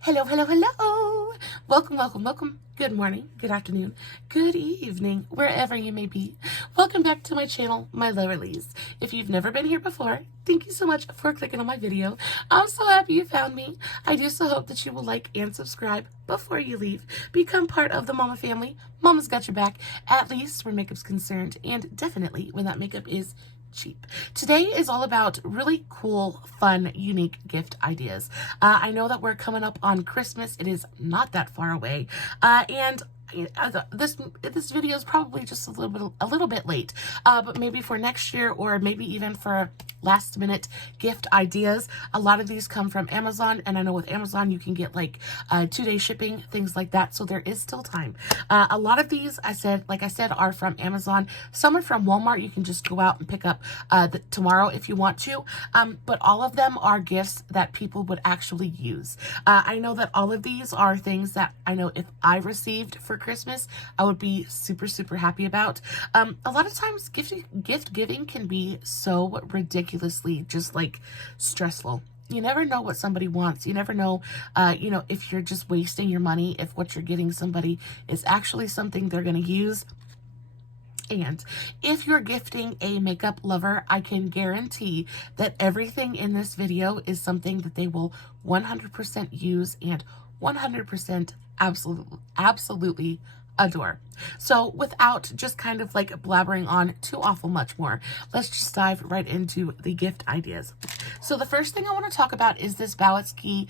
Hello, hello, hello. Welcome, welcome, welcome. Good morning, good afternoon, good evening, wherever you may be. Welcome back to my channel, my lovelies. If you've never been here before, thank you so much for clicking on my video. I'm so happy you found me. I do so hope that you will like and subscribe before you leave. Become part of the Mama family. Mama's got your back, at least where makeup's concerned, and definitely when that makeup is cheap. Today is all about really cool, fun, unique gift ideas. I know that we're coming up on Christmas. It is not that far away, and this video is probably just a little bit late, but maybe for next year or maybe even for last minute gift ideas. A lot of these come from Amazon, and I know with Amazon you can get like 2-day shipping, things like that, so there is still time. A lot of these, like I said, are from Amazon. Some are from Walmart. You can just go out and pick up tomorrow if you want to, but all of them are gifts that people would actually use. I know that all of these are things that I know if I received for Christmas, I would be super, super happy about. A lot of times gift giving can be so ridiculously just like stressful. You never know what somebody wants. You never know, if you're just wasting your money, if what you're getting somebody is actually something they're going to use. And if you're gifting a makeup lover, I can guarantee that everything in this video is something that they will 100% use and 100% absolutely adore. So without just kind of like blabbering on too awful much more, let's just dive right into the gift ideas. So the first thing I want to talk about is this Bowitzki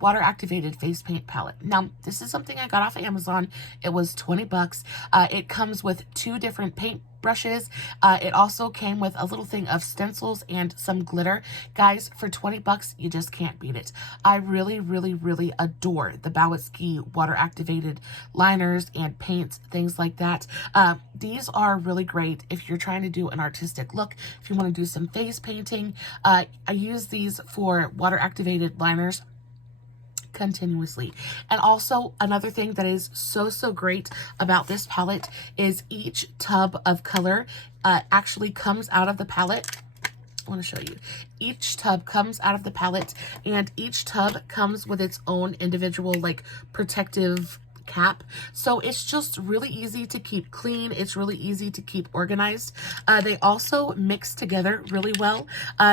water activated face paint palette. Now this is something I got off of Amazon. It was 20 bucks. It comes with 2 different paint brushes. It also came with a little thing of stencils and some glitter. Guys, for 20 bucks, you just can't beat it. I really, really, really adore the Bowitzki water activated liners and paints, things like that. These are really great if you're trying to do an artistic look, if you want to do some face painting. I use these for water activated liners continuously. And also another thing that is so great about this palette is each tub of color actually comes out of the palette. I want to show you. Each tub comes out of the palette, and each tub comes with its own individual like protective cap, so it's just really easy to keep clean. It's really easy to keep organized. They also mix together really well,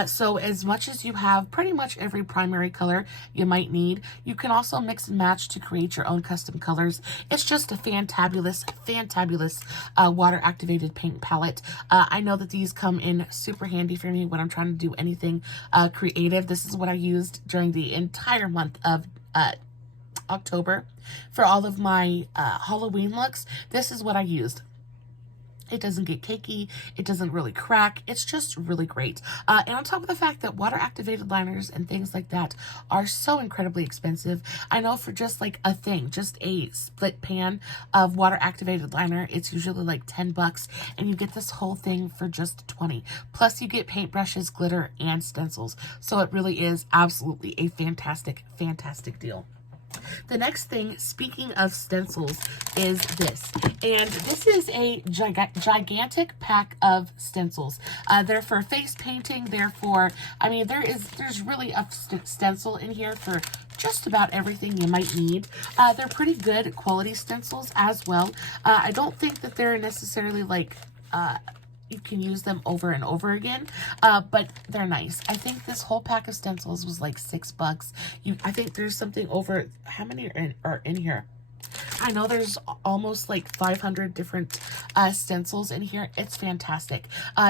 so as much as you have pretty much every primary color you might need, you can also mix and match to create your own custom colors. It's just a fantabulous water activated paint palette. I know that these come in super handy for me when I'm trying to do anything creative. This is what I used during the entire month of October for all of my Halloween looks. This is what I used. It doesn't get cakey. It doesn't really crack. It's just really great. And on top of the fact that water activated liners and things like that are so incredibly expensive, I know for just like just a split pan of water activated liner, it's usually like 10 bucks, and you get this whole thing for just 20. Plus you get paintbrushes, glitter, and stencils. So it really is absolutely a fantastic deal. The next thing, speaking of stencils, is this. And this is a gigantic pack of stencils. They're for face painting. They're for, I mean, there's really a stencil in here for just about everything you might need. They're pretty good quality stencils as well. I don't think that they're necessarily like, you can use them over and over again, but they're nice. I think this whole pack of stencils was like 6 bucks. I think there's something over, how many are in here? I know there's almost like 500 different stencils in here. It's fantastic.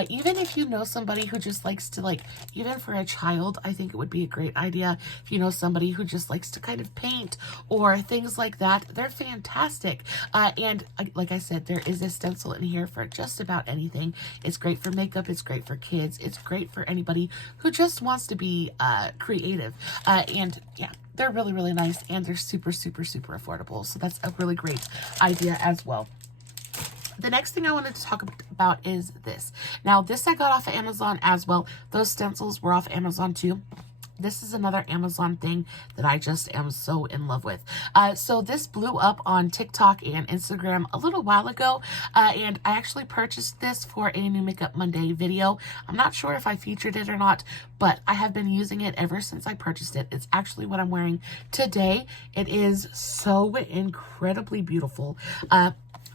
Even if you know somebody who just likes to, like, even for a child, I think it would be a great idea. If you know somebody who just likes to kind of paint or things like that, they're fantastic. And like I said, there is a stencil in here for just about anything. It's great for makeup. It's great for kids. It's great for anybody who just wants to be creative. And yeah, they're really nice, and they're super affordable. So that's a really great idea as well. The next thing I wanted to talk about is this. Now, this I got off of Amazon as well. Those stencils were off Amazon too. This is another Amazon thing that I just am so in love with. So this blew up on TikTok and Instagram a little while ago, and I actually purchased this for a New Makeup Monday video. I'm not sure if I featured it or not, but I have been using it ever since I purchased it. It's actually what I'm wearing today. It is so incredibly beautiful.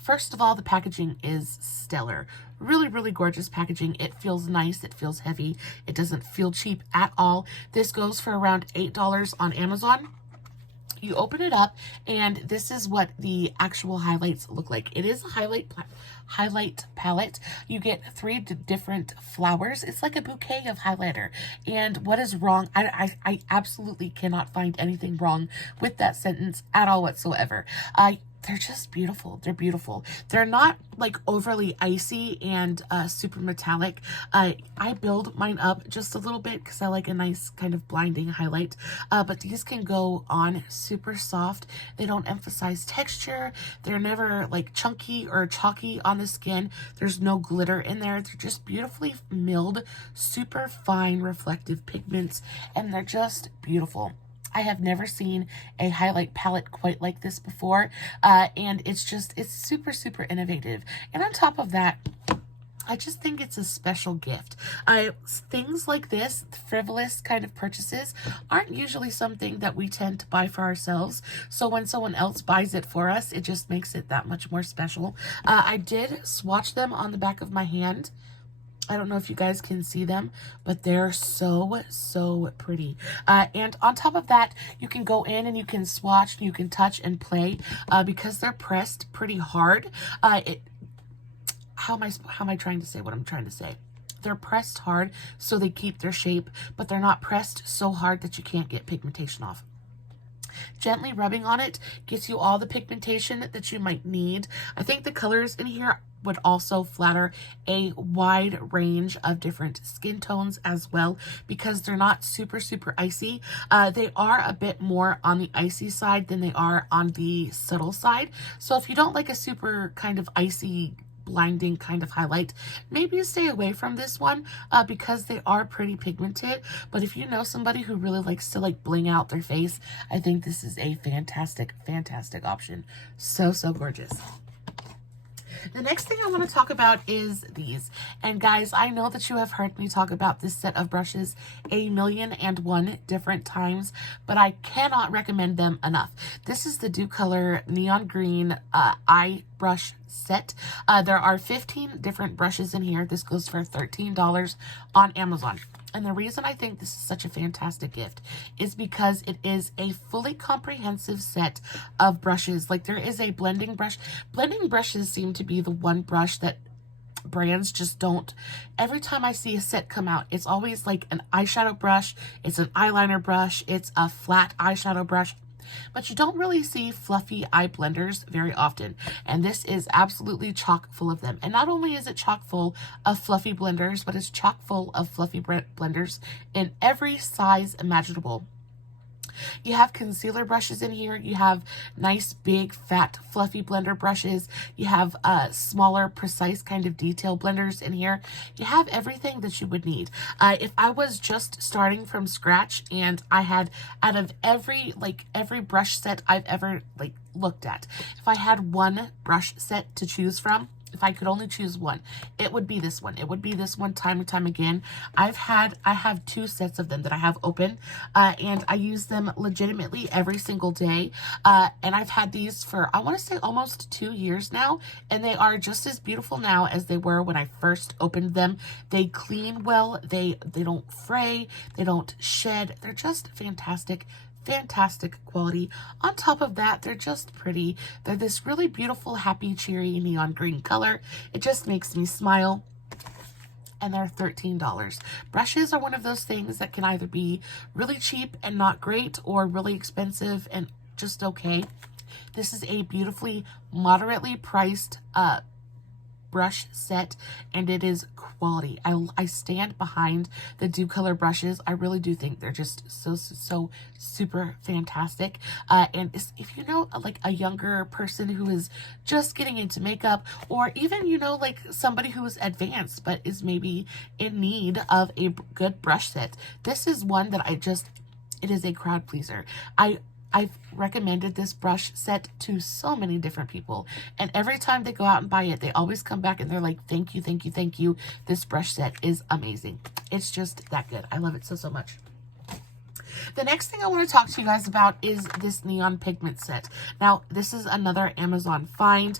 First of all, the packaging is stellar. Really, really gorgeous packaging. It feels nice. It feels heavy. It doesn't feel cheap at all. This goes for around $8 on Amazon. You open it up, and this is what the actual highlights look like. It is a highlight palette. You get 3 different flowers. It's like a bouquet of highlighter. And what is wrong? I absolutely cannot find anything wrong with that sentence at all whatsoever. They're just beautiful. They're beautiful. They're not like overly icy and super metallic. I build mine up just a little bit because I like a nice kind of blinding highlight. But these can go on super soft. They don't emphasize texture. They're never like chunky or chalky on the skin. There's no glitter in there. They're just beautifully milled, super fine reflective pigments, and they're just beautiful. I have never seen a highlight palette quite like this before, and it's super, super innovative. And on top of that, I just think it's a special gift. Things like this, frivolous kind of purchases, aren't usually something that we tend to buy for ourselves. So when someone else buys it for us, it just makes it that much more special. I did swatch them on the back of my hand. I don't know if you guys can see them, but they're so, so pretty. And on top of that, you can go in and you can swatch, you can touch and play because they're pressed pretty hard. How am I trying to say what I'm trying to say? They're pressed hard so they keep their shape, but they're not pressed so hard that you can't get pigmentation off. Gently rubbing on it gets you all the pigmentation that you might need. I think the colors in here would also flatter a wide range of different skin tones as well because they're not super, super icy. They are a bit more on the icy side than they are on the subtle side. So if you don't like a super kind of icy blinding kind of highlight, maybe stay away from this one because they are pretty pigmented. But if you know somebody who really likes to like bling out their face, I think this is a fantastic, fantastic option. So, so gorgeous. The next thing I want to talk about is these. And guys, I know that you have heard me talk about this set of brushes 1,000,001 different times, but I cannot recommend them enough. This is the Docolor Neon Green Eye Brush set. There are 15 different brushes in here. This goes for $13 on Amazon. And the reason I think this is such a fantastic gift is because it is a fully comprehensive set of brushes. Like there is a blending brush. Blending brushes seem to be the one brush that brands just don't. Every time I see a set come out, it's always like an eyeshadow brush, it's an eyeliner brush, it's a flat eyeshadow brush. But you don't really see fluffy eye blenders very often. And this is absolutely chock full of them. And not only is it chock full of fluffy blenders, but it's chock full of fluffy blenders in every size imaginable. You have concealer brushes in here. You have nice, big, fat, fluffy blender brushes. You have smaller, precise kind of detail blenders in here. You have everything that you would need. If I was just starting from scratch and I had, out of every brush set I've ever looked at, if I had one brush set to choose from, if I could only choose one, it would be this one. It would be this one time and time again. I have 2 sets of them that I have open, and I use them legitimately every single day. And I've had these for, I want to say almost 2 years now, and they are just as beautiful now as they were when I first opened them. They clean well. They don't fray. They don't shed. They're just fantastic. Fantastic quality. On top of that, they're just pretty. They're this really beautiful, happy, cheery neon green color. It just makes me smile. And they're $13. Brushes are one of those things that can either be really cheap and not great, or really expensive and just okay. This is a beautifully, moderately priced brush set, and it is quality. I stand behind the Docolor brushes. I really do think they're just so super fantastic. And if you know like a younger person who is just getting into makeup, or even like somebody who is advanced but is maybe in need of a good brush set, this is one that I just it is a crowd pleaser. I've recommended this brush set to so many different people, and every time they go out and buy it, they always come back and they're like, thank you, thank you, thank you. This brush set is amazing. It's just that good. I love it so, so much. The next thing I want to talk to you guys about is this neon pigment set. Now, this is another Amazon find.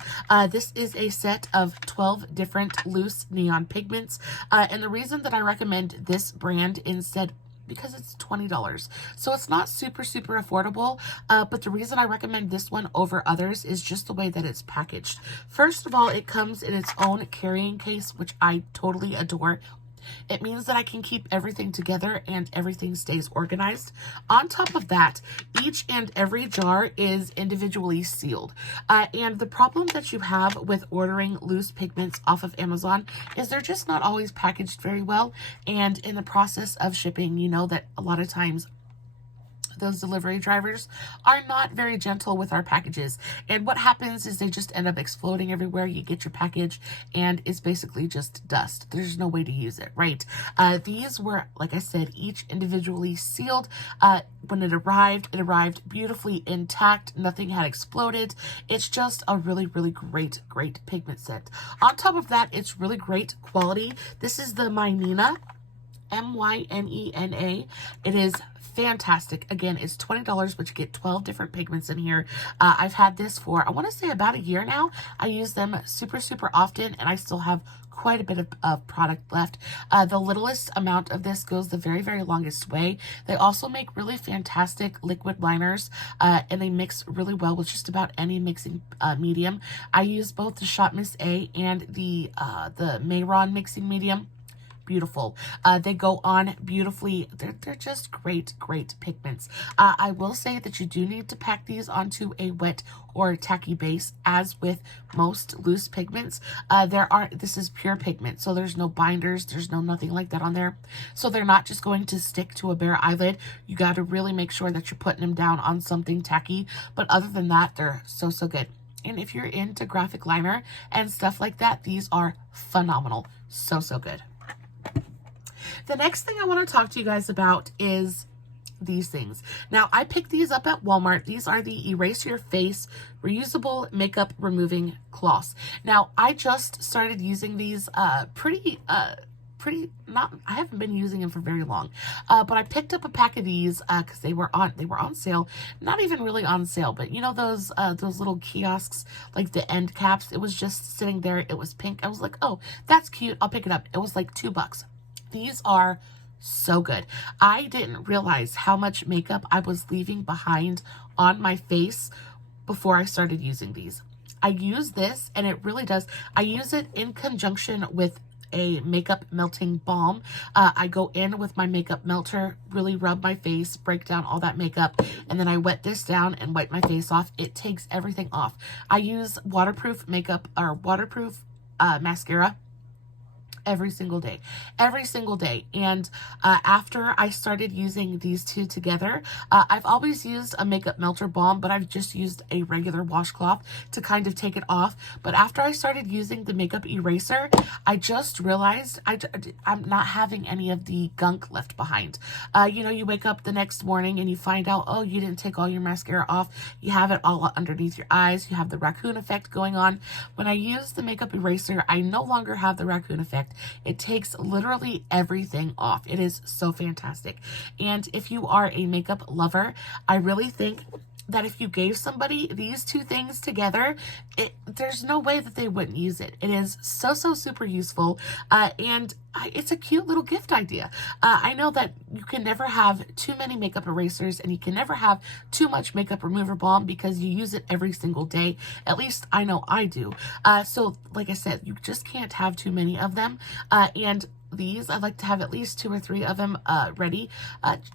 This is a set of 12 different loose neon pigments, and the reason that I recommend this brand instead, because it's $20. So it's not super, super affordable. But the reason I recommend this one over others is just the way that it's packaged. First of all, it comes in its own carrying case, which I totally adore. It means that I can keep everything together and everything stays organized. On top of that, each and every jar is individually sealed. And the problem that you have with ordering loose pigments off of Amazon is they're just not always packaged very well. And in the process of shipping, you know that a lot of times those delivery drivers are not very gentle with our packages, and what happens is they just end up exploding everywhere. You get your package and it's basically just dust. There's no way to use it, right? These were, like I said, each individually sealed. When it arrived beautifully intact. Nothing had exploded. It's just a really, really great pigment set. On top of that, it's really great quality. This is the Mynena, M-Y-N-E-N-A. It is fantastic. Again, it's $20, but you get 12 different pigments in here. I've had this for, I want to say, about a year now. I use them super, super often, and I still have quite a bit of product left. The littlest amount of this goes the very, very longest way. They also make really fantastic liquid liners, and they mix really well with just about any mixing medium. I use both the Shot Miss A and the Mayron mixing medium. Beautiful. They go on beautifully. They're just great pigments. I will say that you do need to pack these onto a wet or tacky base, as with most loose pigments. This is pure pigment, so there's no binders, there's nothing like that on there. So they're not just going to stick to a bare eyelid. You got to really make sure that you're putting them down on something tacky. But other than that, they're so good. And if you're into graphic liner and stuff like that, these are phenomenal. So good. The next thing I want to talk to you guys about is these things. Now, I picked these up at Walmart. These are the Erase Your Face reusable makeup removing cloths. Now, I just started using these I haven't been using them for very long, but I picked up a pack of these because they were on sale. Not even really on sale, but you know those little kiosks, like the end caps. It was just sitting there. It was pink. I was like, oh, that's cute. I'll pick it up. It was like $2. These are so good. I didn't realize how much makeup I was leaving behind on my face before I started using these. I use this, and it really does. I use it in conjunction with a makeup melting balm. I go in with my makeup melter, really rub my face, break down all that makeup, and then I wet this down and wipe my face off. It takes everything off. I use waterproof makeup or waterproof mascara every single day. And after I started using these two together, I've always used a makeup melter balm, but I've just used a regular washcloth to kind of take it off. But after I started using the makeup eraser, I just realized I'm not having any of the gunk left behind. You know, you wake up the next morning and you find out, oh, you didn't take all your mascara off. You have it all underneath your eyes. You have the raccoon effect going on. When I use the makeup eraser, I no longer have the raccoon effect. It takes literally everything off. It is so fantastic. And if you are a makeup lover, I really think that if you gave somebody these two things together, there's no way that they wouldn't use it. It is so super useful, and it's a cute little gift idea. I know that you can never have too many makeup erasers, and you can never have too much makeup remover balm because you use it every single day. At least I know I do. So like I said, you just can't have too many of them. And these, I like to have at least 2 or 3 of them ready,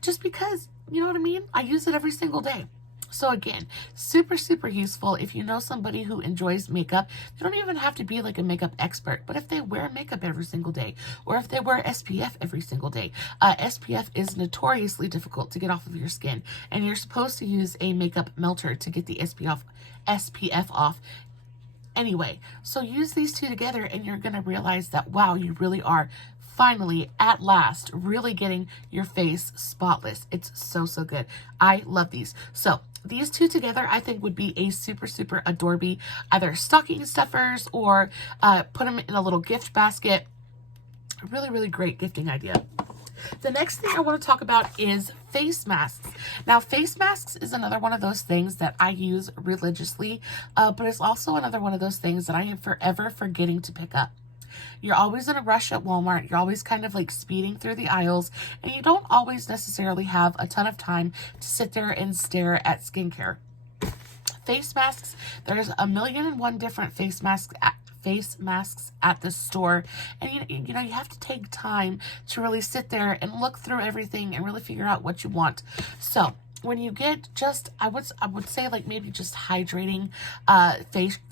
just because, you know what I mean? I use it every single day. So again, super useful if you know somebody who enjoys makeup. You don't even have to be like a makeup expert, but if they wear makeup every single day, or if they wear SPF every single day, SPF is notoriously difficult to get off of your skin, and you're supposed to use a makeup melter to get the SPF off. Anyway, so use these two together and you're going to realize that, wow, you really are finally, at last, really getting your face spotless. It's so, so good. I love these. So these two together, I think, would be a super, super adorable either stocking stuffers or put them in a little gift basket. Really, really great gifting idea. The next thing I want to talk about is face masks. Now, face masks is another one of those things that I use religiously, but it's also another one of those things that I am forever forgetting to pick up. You're always in a rush at Walmart. You're always kind of like speeding through the aisles, and you don't always necessarily have a ton of time to sit there and stare at skincare. Face masks, there's 1,000,001 different face masks at the store, and you know, you have to take time to really sit there and look through everything and really figure out what you want. So when you get just, I would say like maybe just hydrating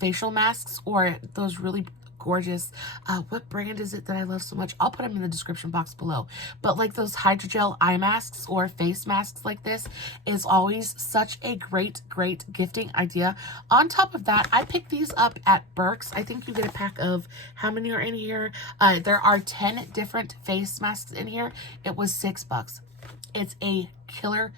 facial masks, or those really gorgeous, what brand is it that I love so much? I'll put them in the description box below. But like those hydrogel eye masks or face masks like this is always such a great gifting idea. On top of that, I picked these up at Burke's. I think you get a pack of, how many are in here? There are 10 different face masks in here. It was $6. It's a killer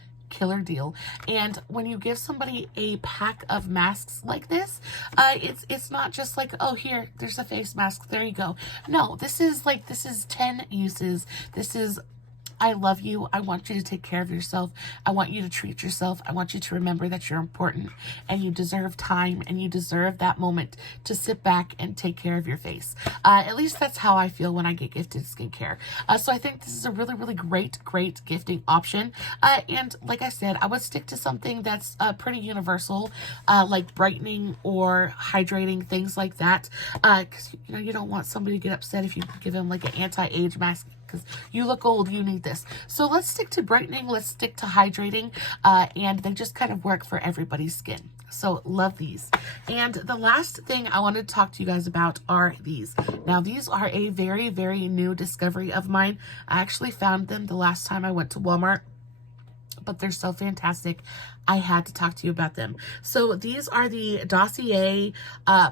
deal. And when you give somebody a pack of masks like this, it's not just like, oh, here, there's a face mask, there you go. No, this is 10 uses. This is, I love you. I want you to take care of yourself. I want you to treat yourself. I want you to remember that you're important and you deserve time and you deserve that moment to sit back and take care of your face. At least that's how I feel when I get gifted skincare. So I think this is a really great gifting option. And like I said, I would stick to something that's pretty universal, like brightening or hydrating, things like that. Because you know, you don't want somebody to get upset if you give them like an anti-age mask because you look old, you need this. So let's stick to brightening, let's stick to hydrating, and they just kind of work for everybody's skin. So love these. And the last thing I wanted to talk to you guys about are these. Now, these are a very new discovery of mine. I actually found them the last time I went to Walmart, but they're so fantastic. I had to talk to you about them. So these are the Dossier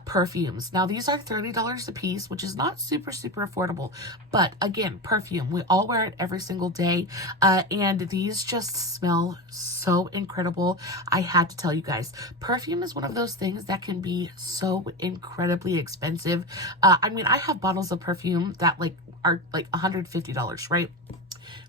perfumes. Now these are $30 a piece, which is not super affordable, but again, perfume. We all wear it every single day, and these just smell so incredible. I had to tell you guys, perfume is one of those things that can be so incredibly expensive. I mean, I have bottles of perfume that are like $150, right?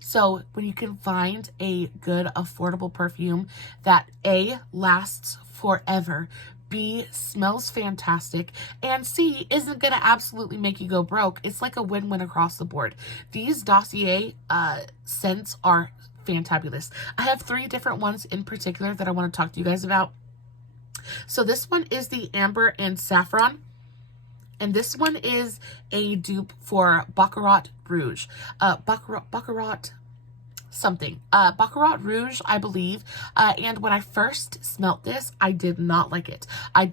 So when you can find a good, affordable perfume that A, lasts forever, B, smells fantastic, and C, isn't going to absolutely make you go broke, it's like a win-win across the board. These Dossier scents are fantabulous. I have 3 different ones in particular that I want to talk to you guys about. So this one is the Amber and Saffron. And this one is a dupe for Baccarat Rouge. Baccarat something. Baccarat Rouge, I believe. And when I first smelt this, I did not like it. I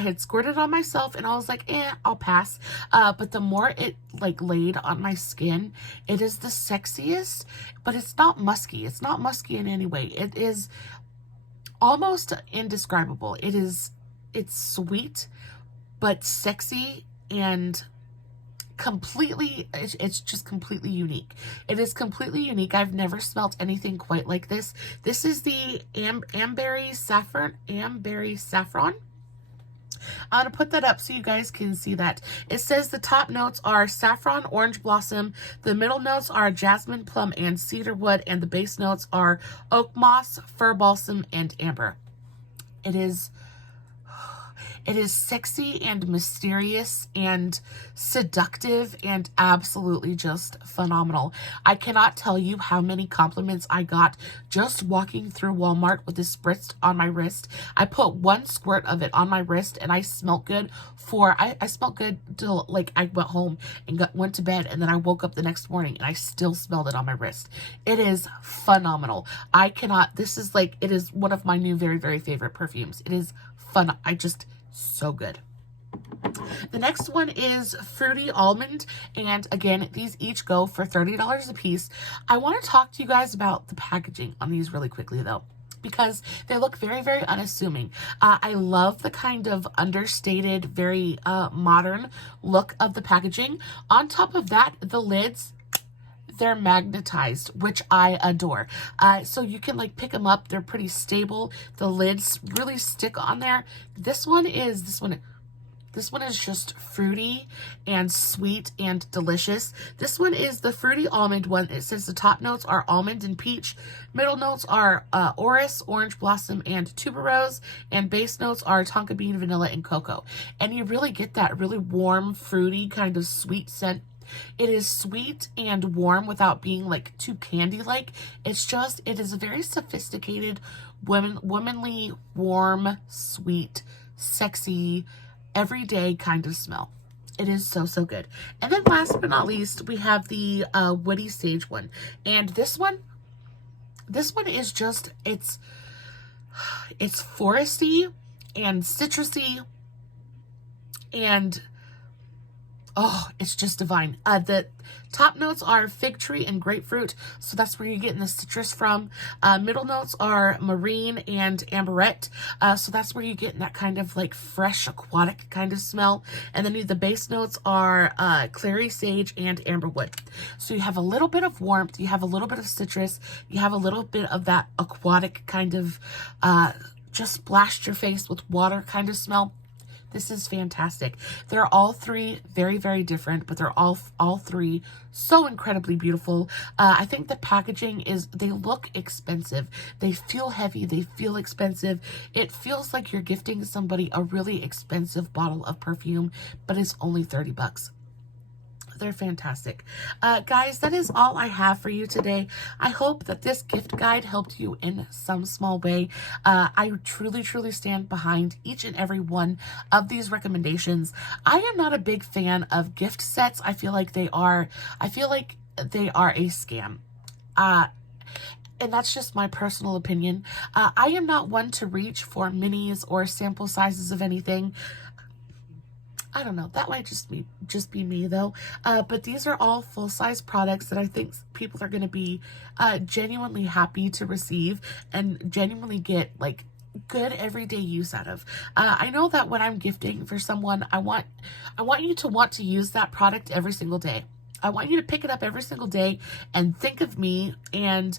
had squirted on myself and I was like, I'll pass. But the more it laid on my skin, it is the sexiest, but it's not musky. It's not musky in any way. It is almost indescribable. It's sweet, but sexy and it's just completely unique. It is completely unique. I've never smelt anything quite like this. This is the Amberry Saffron. I'm going to put that up so you guys can see that. It says the top notes are saffron, orange blossom. The middle notes are jasmine, plum, and cedarwood. And the base notes are oak moss, fir balsam, and amber. It is sexy and mysterious and seductive and absolutely just phenomenal. I cannot tell you how many compliments I got just walking through Walmart with this spritz on my wrist. I put 1 squirt of it on my wrist and I smelled good I smelled good till I went home and went to bed, and then I woke up the next morning and I still smelled it on my wrist. It is phenomenal. It is one of my new very favorite perfumes. It is fun. So good. The next one is Fruity Almond, and again, these each go for $30 a piece. I want to talk to you guys about the packaging on these really quickly though. because they look very, very unassuming. I love the kind of understated, very modern look of the packaging. On top of that, the lids, they're magnetized, which I adore. So you can like pick them up. They're pretty stable. The lids really stick on there. This one is just fruity and sweet and delicious. This one is the fruity almond one. It says the top notes are almond and peach. Middle notes are orris, orange blossom, and tuberose. And base notes are tonka bean, vanilla, and cocoa. And you really get that really warm, fruity, kind of sweet scent. It is sweet and warm without being like too candy-like. It is a very sophisticated, womanly, warm, sweet, sexy, everyday kind of smell. It is so, so good. And then last but not least, we have the woody sage one. And this one is just, it's foresty and citrusy and oh, it's just divine. The top notes are fig tree and grapefruit, so that's where you're getting the citrus from. Middle notes are marine and amberette, so that's where you're getting that kind of like fresh aquatic kind of smell. And then the base notes are clary sage and amberwood. So you have a little bit of warmth, you have a little bit of citrus, you have a little bit of that aquatic kind of just splashed your face with water kind of smell. This is fantastic. They're all three very, very different, but they're all three so incredibly beautiful. I think the packaging they look expensive. They feel heavy. They feel expensive. It feels like you're gifting somebody a really expensive bottle of perfume, but it's only 30 bucks. They're fantastic. Guys, that is all I have for you today. I hope that this gift guide helped you in some small way. I truly, truly stand behind each and every one of these recommendations. I am not a big fan of gift sets. I feel like they are a scam. And that's just my personal opinion. I am not one to reach for minis or sample sizes of anything. I don't know. That might just be me though. But these are all full-size products that I think people are going to be genuinely happy to receive and genuinely get like good everyday use out of. I know that when I'm gifting for someone, I want you to want to use that product every single day. I want you to pick it up every single day and think of me and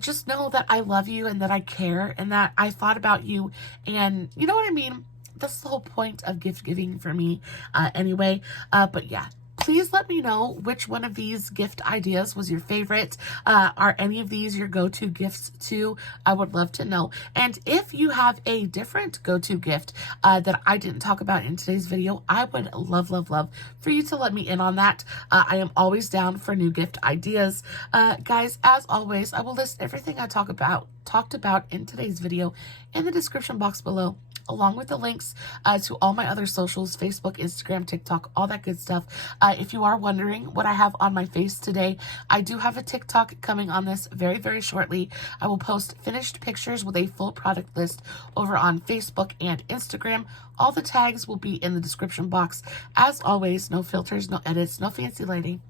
just know that I love you and that I care and that I thought about you, and you know what I mean? That's the whole point of gift giving for me anyway. But yeah, please let me know which one of these gift ideas was your favorite. Are any of these your go-to gifts too? I would love to know. And if you have a different go-to gift that I didn't talk about in today's video, I would love, love, love for you to let me in on that. I am always down for new gift ideas. Guys, as always, I will list everything I talked about in today's video in the description box below, along with the links to all my other socials, Facebook, Instagram, TikTok, all that good stuff. If you are wondering what I have on my face today, I do have a TikTok coming on this very, very shortly. I will post finished pictures with a full product list over on Facebook and Instagram. All the tags will be in the description box. As always, no filters, no edits, no fancy lighting.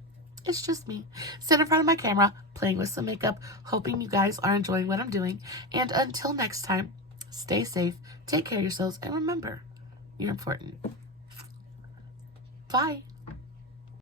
It's just me sitting in front of my camera, playing with some makeup, hoping you guys are enjoying what I'm doing. And until next time, stay safe, take care of yourselves, and remember, you're important. Bye.